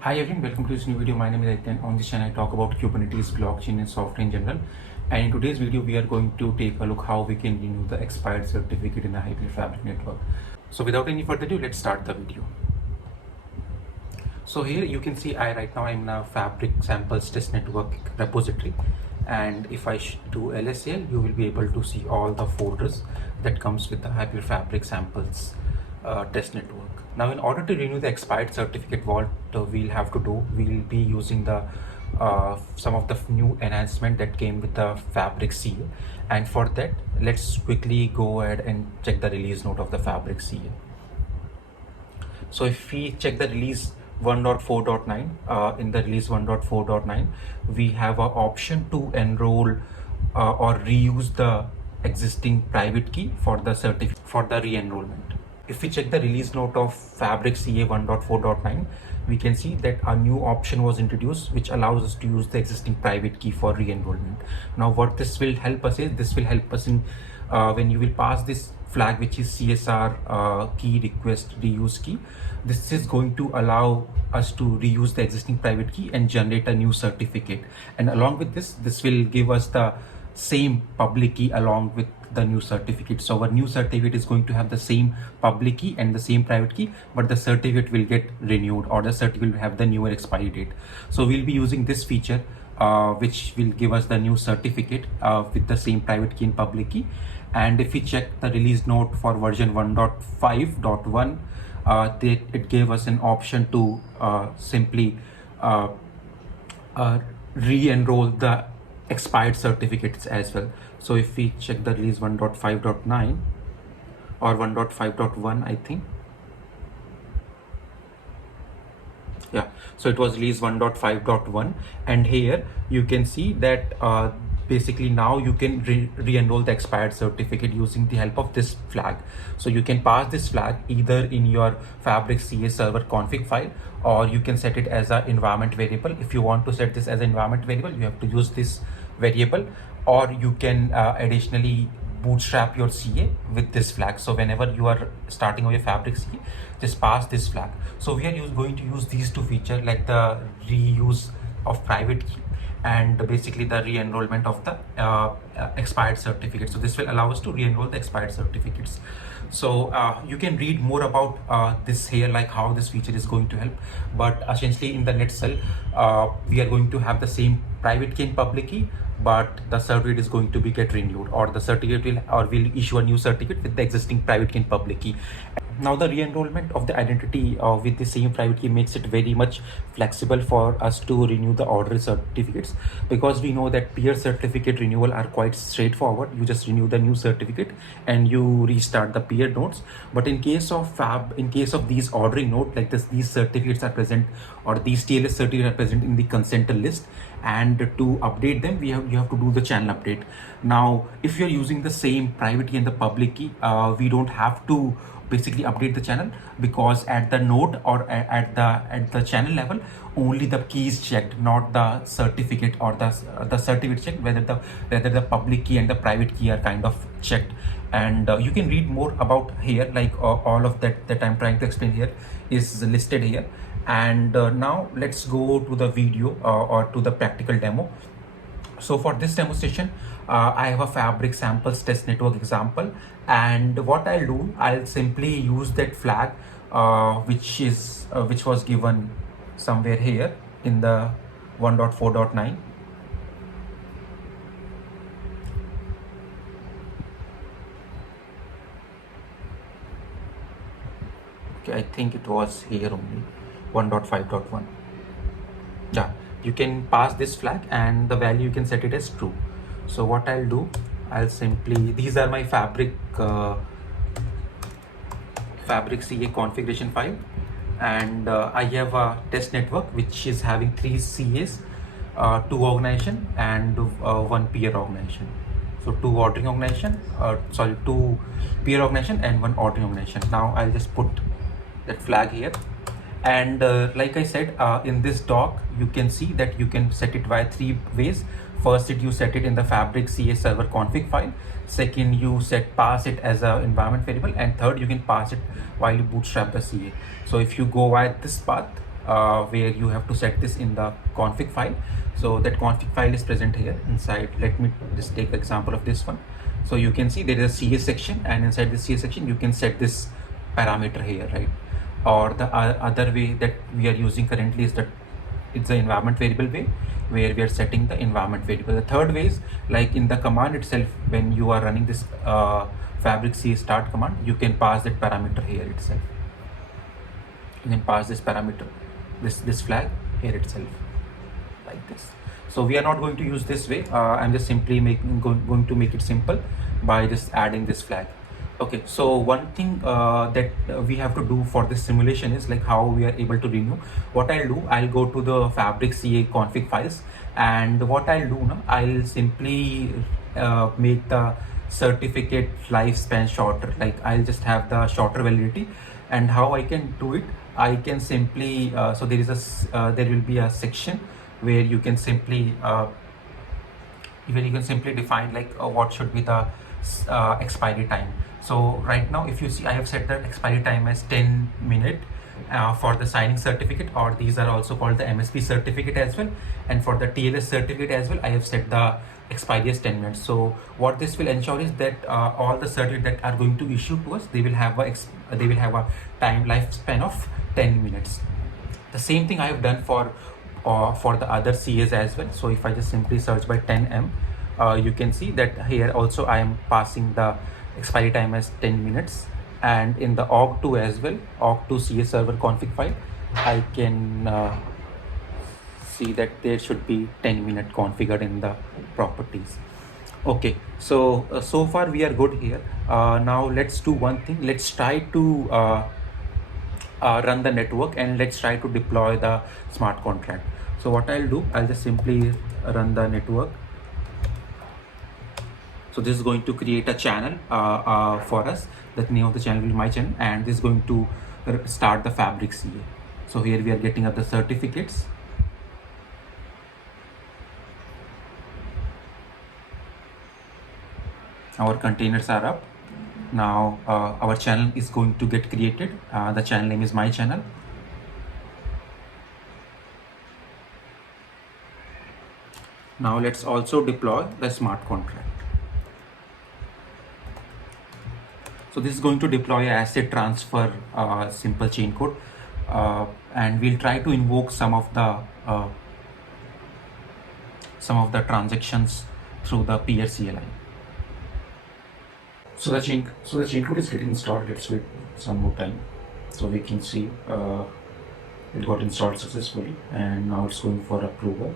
Hi everyone, welcome to this new video. My name is Aditya and on this channel I talk about Kubernetes, blockchain and software in general. And in today's video we are going to take a look how we can renew the expired certificate in the Hyperledger Fabric network. So without any further ado, let's start the video. So here you can see right now I'm in a Fabric samples test network repository, and if I do LSL, you will be able to see all the folders that comes with the Hyperledger Fabric samples test network. Now in order to renew the expired certificate, what we'll have to do, we'll be using the some of the new enhancement that came with the Fabric CA, and for that let's quickly go ahead and check the release note of the Fabric CA. So if we check the release 1.4.9, in the release 1.4.9 we have an option to enroll or reuse the existing private key for the certificate for the re-enrollment. If we check the release note of Fabric CA 1.4.9, we can see that a new option was introduced which allows us to use the existing private key for re-enrollment. Now what this will help us is, this will help us in when you will pass this flag, which is CSR key request reuse key. This is going to allow us to reuse the existing private key and generate a new certificate, and along with this will give us the same public key along with the new certificate. So our new certificate is going to have the same public key and the same private key, but the certificate will get renewed, or the certificate will have the newer expiry date. So we'll be using this feature which will give us the new certificate with the same private key and public key. And if we check the release note for version 1.5.1, it gave us an option to simply re-enroll the expired certificates as well. So if we check the release 1.5.9 or 1.5.1, I think, yeah, so it was release 1.5.1, and here you can see that basically now you can re-enroll the expired certificate using the help of this flag. So you can pass this flag either in your Fabric CA server config file, or you can set it as an environment variable. If you want to set this as an environment variable, you have to use this variable, or you can additionally bootstrap your CA with this flag. So whenever you are starting with your Fabric CA, just pass this flag. So we are going to use these two features, like the reuse of private key and basically the re-enrollment of the expired certificate. So this will allow us to re-enroll the expired certificates. So you can read more about this here, like how this feature is going to help. But essentially in the nutshell, we are going to have the same private key and public key, but the certificate is going to be get renewed, or the certificate will issue a new certificate with the existing private key and public key. Now the re-enrollment of the identity with the same private key makes it very much flexible for us to renew the order certificates, because we know that peer certificate renewal are quite straightforward. You just renew the new certificate and you restart the peer nodes. But in case of these ordering node, like this, these certificates are present, or these TLS certificates are present in the consenter list, and to update them you have to do the channel update. Now if you're using the same private key and the public key, we don't have to basically update the channel, because at the node or at the channel level only the key is checked, not the certificate, or the certificate checked, whether the public key and the private key are kind of checked. And you can read more about here, like all of that I'm trying to explain here is listed here. And now let's go to the video or to the practical demo. So for this demonstration, I have a Fabric samples test network example, and what I'll do, I'll simply use that flag which was given somewhere here in the 1.4.9. Okay, I think it was here only, 1.5.1. yeah, you can pass this flag and the value you can set it as true. So what I'll do, I'll simply, these are my Fabric CA configuration file, and I have a test network which is having 3 CAs, 2 organization and 1 peer organization. So 2 ordering organization, 2 peer organization and 1 ordering organization. Now I'll just put that flag here. And like I said, in this doc you can see that you can set it via 3 ways. First, you set it in the Fabric CA server config file. Second, you pass it as an environment variable, and third, you can pass it while you bootstrap the CA. So if you go via this path, where you have to set this in the config file. So that config file is present here inside. Let me just take the example of this one. So you can see there is a CS section, and inside the CS section you can set this parameter here, right? Or the other way that we are using currently is that it's the environment variable way, where we are setting the environment variable. The third way is like in the command itself, when you are running this Fabric C start command, you can pass that parameter here itself. You can pass this parameter, this flag here itself, like this. So we are not going to use this way. I'm just simply going to make it simple by just adding this flag. Okay, so one thing that we have to do for this simulation is like how we are able to renew. What I'll do, I'll go to the Fabric CA config files, and what I'll do now, I'll simply make the certificate lifespan shorter. Like I'll just have the shorter validity, and how I can do it, I can simply so there is a there will be a section where you can simply define like what should be the expiry time. So right now, if you see, I have set the expiry time as 10 minutes for the signing certificate, or these are also called the MSP certificate as well. And for the TLS certificate as well, I have set the expiry as 10 minutes. So what this will ensure is that all the certificates that are going to issue to us, they will have a time lifespan of 10 minutes. The same thing I have done for the other CAs as well. So if I just simply search by 10M, you can see that here also I am passing the expiry time as 10 minutes, and in the org2 as well, org2 CA server config file, I can see that there should be 10 minute configured in the properties. Okay, so so far we are good here. Now let's do one thing. Let's try to run the network, and let's try to deploy the smart contract. So what I'll do, I'll just simply run the network. So this is going to create a channel for us. The name of the channel will be my channel, and this is going to start the Fabric CA. So here we are getting up the certificates. Our containers are up. Now our channel is going to get created. The channel name is my channel. Now let's also deploy the smart contract. So this is going to deploy a asset transfer simple chain code, and we'll try to invoke some of the transactions through the peer CLI. So the chain code is getting installed. Let's wait some more time so we can see it got installed successfully, and now it's going for approval.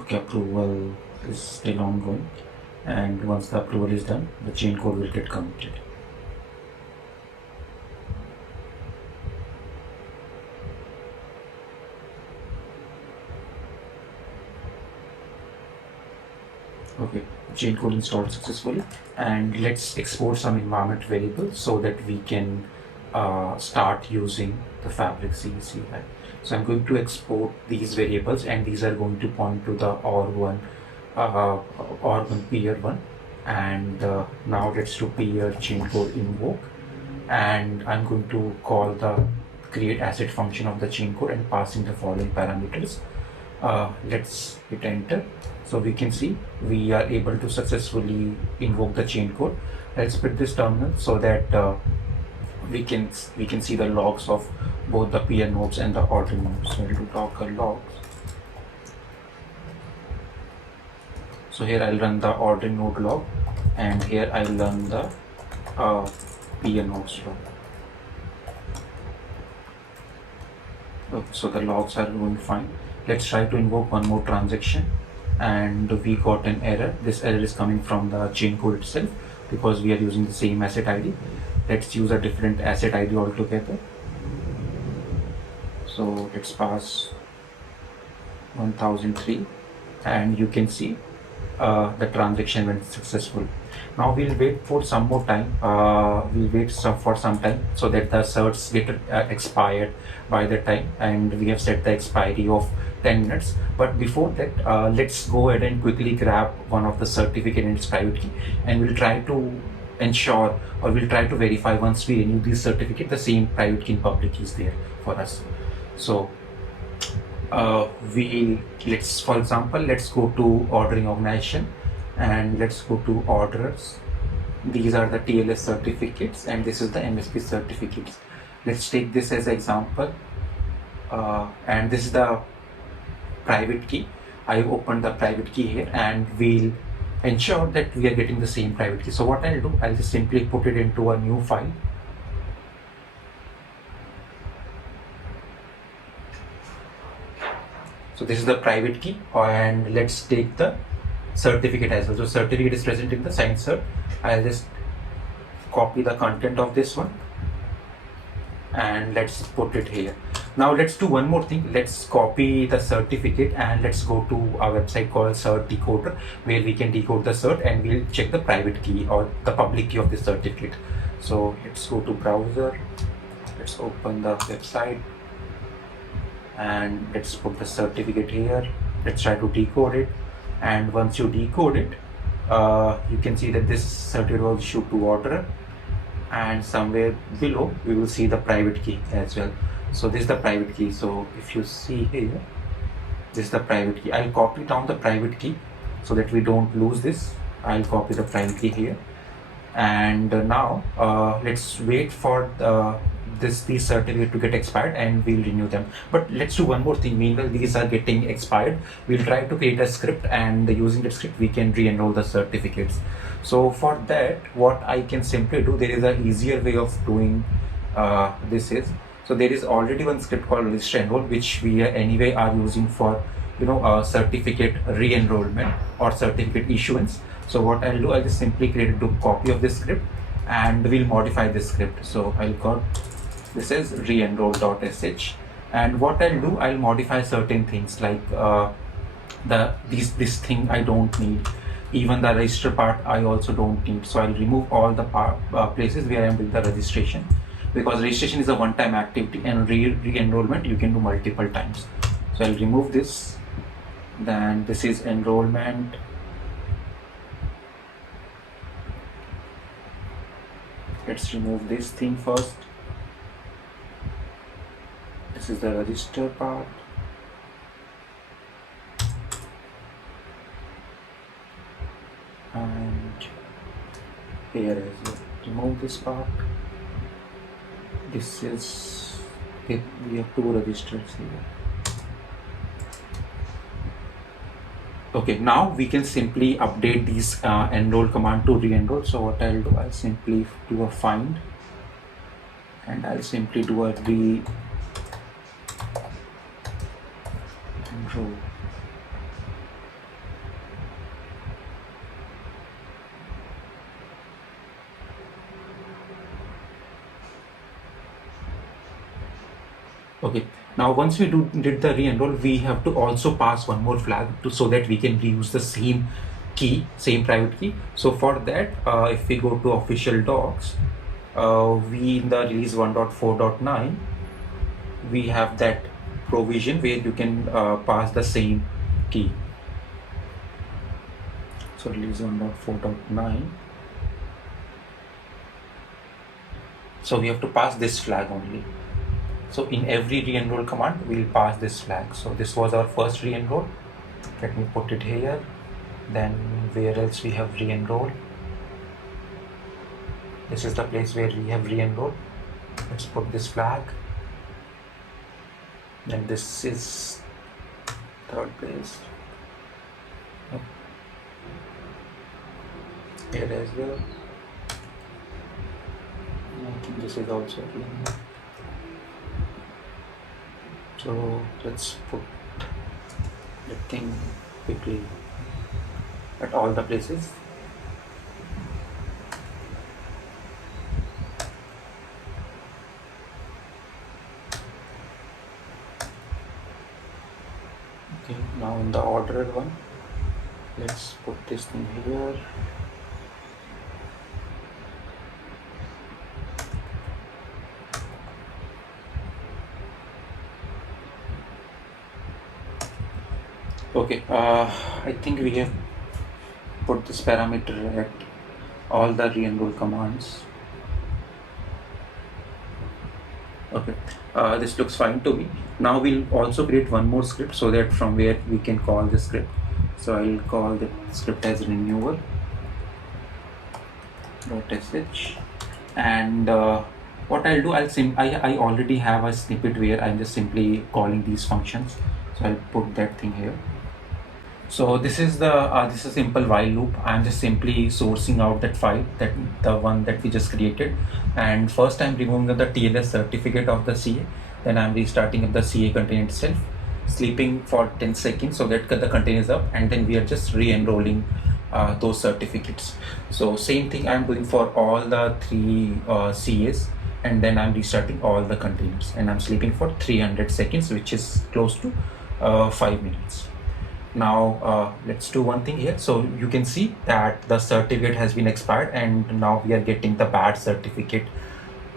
Okay, approval is still ongoing, and once the approval is done, the chain code will get committed. Okay, chain code installed successfully, and let's export some environment variables so that we can start using the Fabric CLI. So I'm going to export these variables, and these are going to point to the org1 peer 1, and now let's do peer chain code invoke, and I'm going to call the create asset function of the chain code and passing the following parameters. Let's hit enter. So we can see we are able to successfully invoke the chain code. Let's split this terminal so that we can see the logs of both the peer nodes and the ordering nodes. So we'll do docker logs. So here I'll run the ordering node log, and here I'll run the peer nodes log. So the logs are going fine. Let's try to invoke one more transaction, and we got an error. This error is coming from the chain code itself because we are using the same asset ID. Let's use a different asset ID altogether. So let's pass 1003, and you can see the transaction went successful. Now we'll wait for some more time. For some time so that the certs get expired by the time, and we have set the expiry of 10 minutes. But before that, let's go ahead and quickly grab one of the certificate and its private key, and we'll try to ensure, or we'll try to verify once we renew this certificate, the same private key and public key is there for us. So let's, for example, let's go to ordering organization and let's go to orders. These are the TLS certificates and this is the MSP certificates. Let's take this as example, and this is the private key. I've opened the private key here and we'll ensure that we are getting the same private key. So what I'll do, I'll just simply put it into a new file. So this is the private key, and let's take the certificate as well. So certificate is present in the signed cert. I'll just copy the content of this one and let's put it here. Now let's do one more thing. Let's copy the certificate and let's go to a website called Cert Decoder, where we can decode the cert and we'll check the private key or the public key of the certificate. So let's go to browser, let's open the website and let's put the certificate here. Let's try to decode it, and once you decode it, you can see that this certificate was issued to orderer, and somewhere below we will see the private key as well. So this is the private key. So if you see here, this is the private key. I'll copy down the private key so that we don't lose this. I'll copy the private key here, and now let's wait for these certificate to get expired and we'll renew them. But let's do one more thing. Meanwhile these are getting expired, we'll try to create a script, and using that script we can re-enroll the certificates. So for that, what I can simply do, there is an easier way of doing this is, so there is already one script called register enroll, which we anyway are using for certificate re-enrollment or certificate issuance. So what I'll do, I'll just simply create a copy of this script and we'll modify this script. So I'll call this is re-enroll.sh, and what I'll do, I'll modify certain things like this thing I don't need, even the register part I also don't need. So I'll remove all the places where I'm doing the registration, because registration is a one-time activity and re-enrollment you can do multiple times. So I'll remove this. Then this is enrollment. Let's remove this thing first. This is the register part. And here is it. Remove this part. This is it. We have two registers here. Okay, now we can simply update these enroll command to re-enroll. So what I'll do, I'll simply do a find and I'll simply do a re-enroll. Okay, now once we did the re-enroll, we have to also pass one more flag so that we can reuse the same key, same private key. So for that, if we go to official docs, we in the release 1.4.9, we have that provision where you can pass the same key. So release 1.4.9. So we have to pass this flag only. So in every re-enroll command, we'll pass this flag. So this was our first re-enroll. Let me put it here. Then where else we have re-enroll? This is the place where we have re-enroll. Let's put this flag. Then this is third place. Here as well. I think this is also re-enroll. So let's put the thing quickly at all the places. Okay, now in the ordered one, let's put this thing here. Okay, I think we have put this parameter at all the re-enroll commands. Okay, this looks fine to me. Now we'll also create one more script so that from where we can call this script. So I'll call the script as renewal .sh, and what I'll do, I already have a snippet where I'm just simply calling these functions, so I'll put that thing here. So this is a simple while loop. I'm just simply sourcing out that file, the one that we just created, and first I'm removing the TLS certificate of the CA, then I'm restarting up the CA container itself, sleeping for 10 seconds so that the container is up, and then we are just re-enrolling those certificates. So same thing I'm doing for all the three CAs, and then I'm restarting all the containers, and I'm sleeping for 300 seconds, which is close to 5 minutes. Now let's do one thing here. So you can see that the certificate has been expired, and now we are getting the bad certificate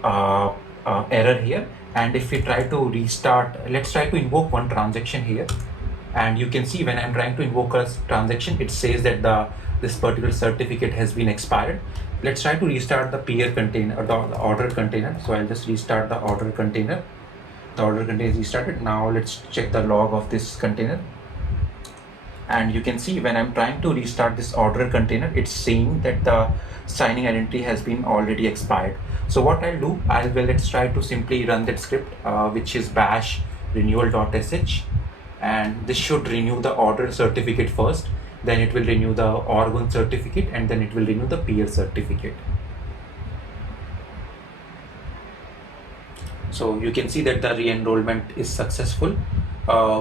error here. And if we try to restart, let's try to invoke one transaction here, and you can see when I'm trying to invoke a transaction, it says that this particular certificate has been expired. Let's try to restart the peer container or the order container. So I'll just restart the order container. The order container is restarted. Now let's check the log of this container, and you can see when I'm trying to restart this order container, it's saying that the signing identity has been already expired. So what I'll do, let's try to simply run that script, which is bash renewal.sh, and this should renew the order certificate first, then it will renew the org1 certificate, and then it will renew the peer certificate. So you can see that the re-enrollment is successful.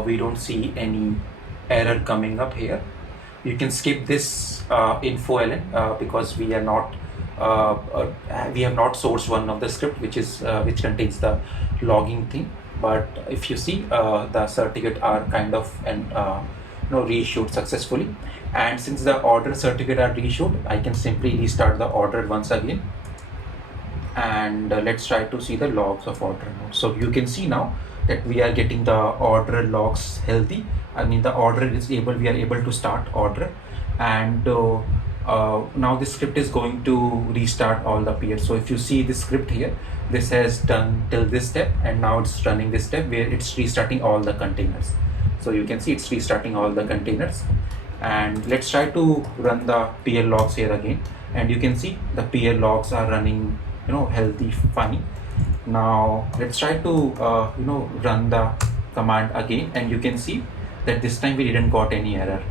We don't see any error coming up here. You can skip this info ln because we are not we have not sourced one of the script which contains the logging thing. But if you see, the certificate are kind of reissued successfully, and since the order certificate are reissued, I can simply restart the order once again, and let's try to see the logs of order node. So you can see now that we are getting the order logs healthy. I mean, the order is we are able to start order, and now this script is going to restart all the peers. So if you see this script here, this has done till this step, and now it's running this step where it's restarting all the containers. So you can see it's restarting all the containers, and let's try to run the peer logs here again, and you can see the peer logs are running healthy, fine. Now let's try to run the command again, and you can see that this time we didn't got any error.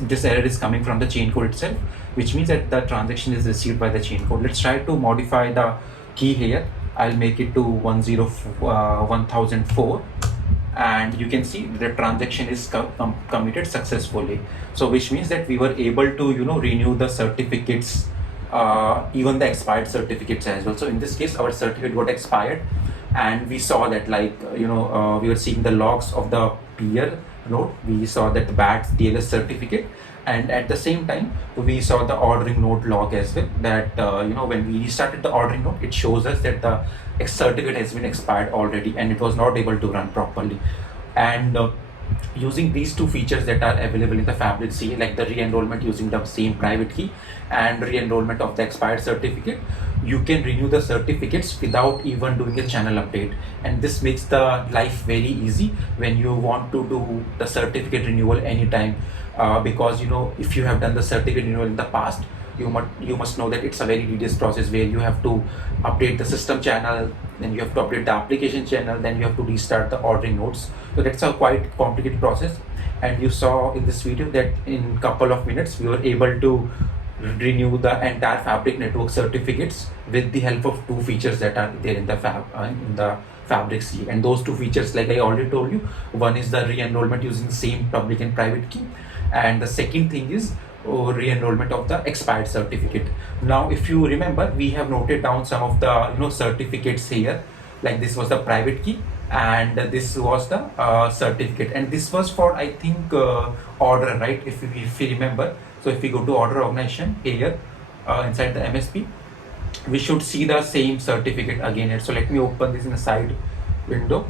This error is coming from the chain code itself, which means that the transaction is received by the chain code. Let's try to modify the key here. I'll make it to 1004, and you can see the transaction is committed successfully. So which means that we were able to renew the certificates, even the expired certificates as well. So in this case, our certificate got expired, and we saw that we were seeing the logs of the peer node. We saw that the bad TLS certificate, and at the same time we saw the ordering node log as well, that when we restarted the ordering node, it shows us that the certificate has been expired already and it was not able to run properly. And using these two features that are available in the Fabric CA, like the re-enrollment using the same private key and re-enrollment of the expired certificate, you can renew the certificates without even doing a channel update. And this makes the life very easy when you want to do the certificate renewal anytime, because if you have done the certificate renewal in the past, you must know that it's a very tedious process where you have to update the system channel, then you have to update the application channel, then you have to restart the ordering nodes. So that's a quite complicated process, and you saw in this video that in couple of minutes we were able to renew the entire Fabric network certificates with the help of two features that are there in the Fabric CA. And those two features, like I already told you, one is the re-enrollment using the same public and private key, and the second thing is re-enrollment of the expired certificate. Now if you remember, we have noted down some of the certificates here, like this was the private key and this was the certificate, and this was for, I think, order, right? If you remember. So if we go to order organization here, inside the MSP, we should see the same certificate again here. So let me open this in a side window,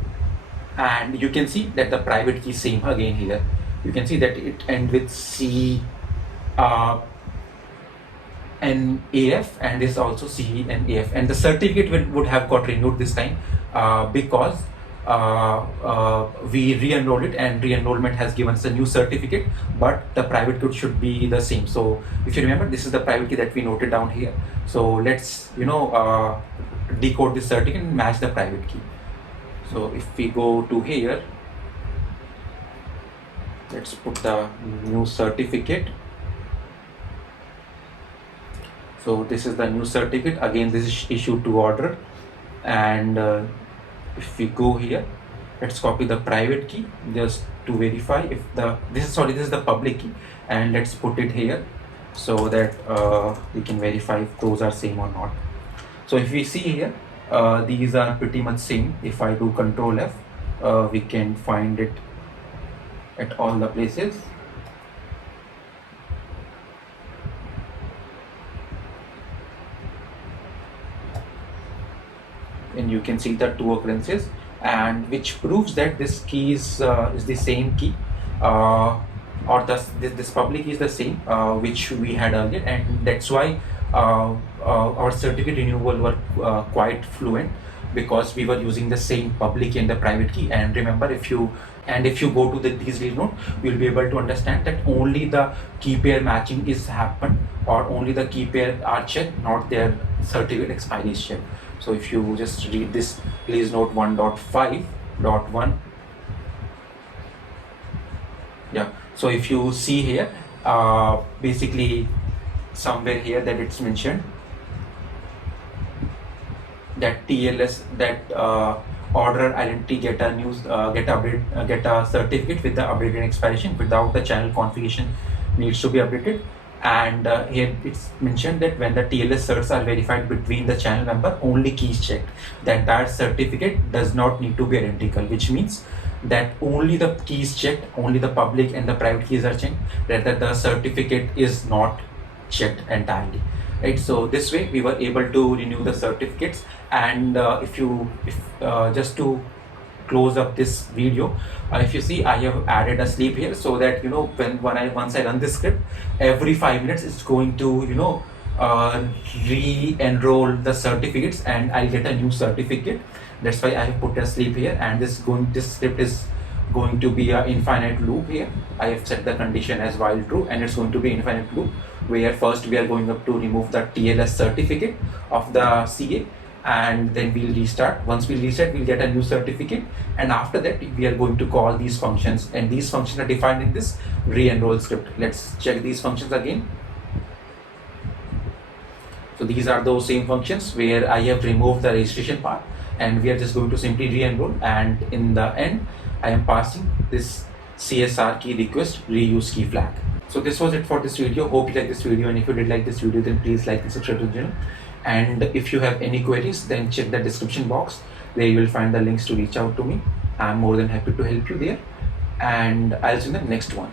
and you can see that the private key same again here. You can see that it ends with C an AF and this also CE and AF, and the certificate would have got renewed this time because we re-enrolled it, and re-enrollment has given us a new certificate, but the private key should be the same. So if you remember, this is the private key that we noted down here. So let's decode this certificate and match the private key. So if we go to here, let's put the new certificate. So this is the new certificate. Again, this is issued to order, and if we go here, let's copy the private key just to verify if this is the public key, and let's put it here so that we can verify if those are same or not. So if we see here, these are pretty much same. If I do Control F, we can find it at all the places. And you can see the two occurrences, and which proves that this key is the same key, or this public key is the same which we had earlier, and that's why our certificate renewal were quite fluent, because we were using the same public key and the private key. And remember, if you go to these release note, you'll be able to understand that only the key pair matching is happened, or only the key pair are checked, not their certificate expiry is checked. So if you just read this release note 1.5.1, yeah. So if you see here, basically somewhere here that it's mentioned that TLS, that order identity get a certificate with the updated expiration without the channel configuration needs to be updated. And here it's mentioned that when the TLS certs are verified between the channel member, only keys checked. The entire certificate does not need to be identical, which means that only the keys checked, only the public and the private keys are checked, rather the certificate is not checked entirely. Right, so this way we were able to renew the certificates. And if just to close up this video, if you see, I have added a sleep here, so that once I run this script, every 5 minutes it's going to re-enroll the certificates, and I'll get a new certificate. That's why I have put a sleep here, and this script is going to be an infinite loop here. I have set the condition as while true, and it's going to be infinite loop, where first we are going up to remove the TLS certificate of the CA, and then we'll restart. Once we restart, we'll get a new certificate, and after that we are going to call these functions, and these functions are defined in this re-enroll script. Let's check these functions again. So these are those same functions where I have removed the registration part, and we are just going to simply re-enroll, and in the end I am passing this CSR key request reuse key flag. So this was it for this video. Hope you like this video, and if you did like this video, then please like and subscribe to the channel. And if you have any queries, then check the description box. There you will find the links to reach out to me. I'm more than happy to help you there, and I'll see you in the next one.